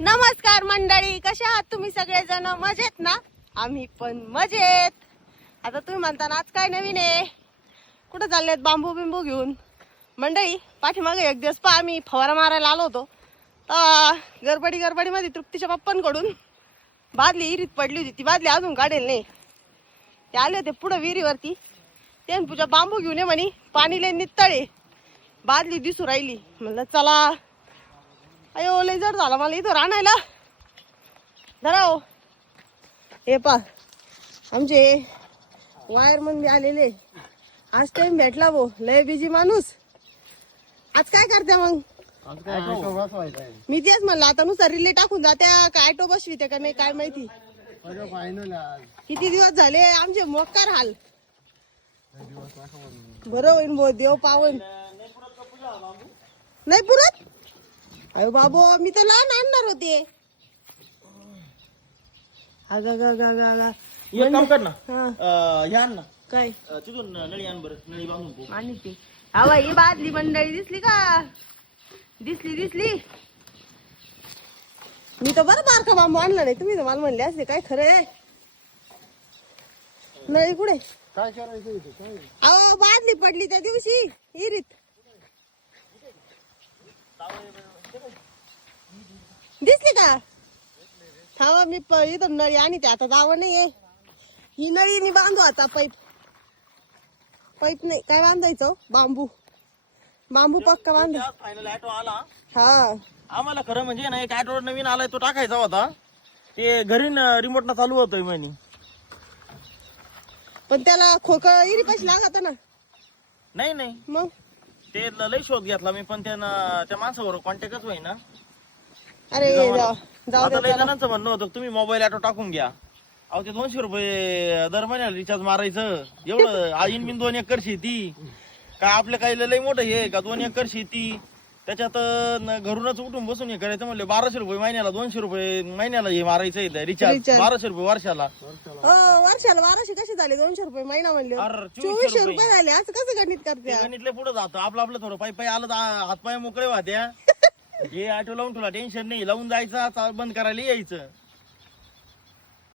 नमस्कार मंडळी, कशा आहात तुम्ही सगळेजण? मजेत ना? आम्ही पण मजेत. आता तुम्ही म्हणता ना आज काय नवीन आहे, कुठं चाललेत बांबू बिंबू घेऊन? मंडळी पाठीमागे एक दिवस आम्ही फवारा मारायला आलो होतो. गडबडीमध्ये तृप्तीच्या पप्पांकडून बादली विहिरीत पडली होती. ती बादली अजून काढेल नाही. ते आले होते पुढं विहिरीवरती. ते पूजा बांबू घेऊन ये म्हणे, पाणी लय नितळे, बादली दिसू राहिली. म्हणलं चला. अयो लय जड झाला मला इथं राहण्याला. धराव हे पा आमचे वायरमन बी आलेले. आज टाइम भेटला भो, लय बिजी माणूस. आज काय करते मग? मी तेच म्हणलं आता नुसार रिले टाकून जात्या काय ऑटो बसविते का नाही काय माहिती. किती दिवस झाले आमचे मोकार हाल. बरं होईन भो, देव पावन. नाही पुरत? अयो बाबो, मी तर लहान आणणार होते. एक काम कर ना, हा हे आण ना, काय तिथून नळी आण बरं, नळी बांधून पो. आणि ते हवा ही बादली मंडळी दिसली का? दिसली. मी तर बरं बारका बांबू आणला नाही. तुम्ही तर मला म्हणले असते काय खरं आहे. नळी कुठे? काय करायचं इथे काय? अहो बादली पडली त्या दिवशी विहिरीत. दिसली का? थांबा मी इथं नळी आणि ते आता जावं नाहीये. ही नळीनी बांधू आता. पाईप नाही काय बांधायचं, बांबू पक्का बांधू. फायनल ऑटो आला. हा आम्हाला खरं म्हणजे ना एक ऑटो नवीन आलाय, तो टाकायचा होता. ते घरी रिमोट ना चालू होतोय म्हणे. पण त्याला खोकं इरी पैसे लागत ना. नाही मग ते लय शोध घेतला मी, पण त्या माणसाबरोबर कॉन्टॅक्टच होईना. अरे जाऊ आता लय दे. जणांचं म्हणणं होतं तुम्ही मोबाईल ऑटो टाकून घ्या. अहो ते 200 रुपये दर महिन्याला रिचार्ज मारायचं. एवढं आईन बिन 2 एकर शेती काय आपल्या काही लय मोठं हे का? 2 एकर शेती, त्याच्यात घरूनच उठून बसून हे करायचं म्हणलं 1200 रुपये महिन्याला, 200 रुपये महिन्याला हे मारायचं रिचार्ज. 1200 रुपये वर्षाला. वर्षाला 1200 कसे झाले? 200 रुपये महिना म्हणले. अरे 2400 रुपये झाले. असं कसं गणित करते? गणितले पुढे जातो आपलं थोडं पायी आलं हातपाय मोकळे वाहत्या. हे ऑटो लावून तुला टेन्शन नाही, लावून जायचं बंद करायला यायचं.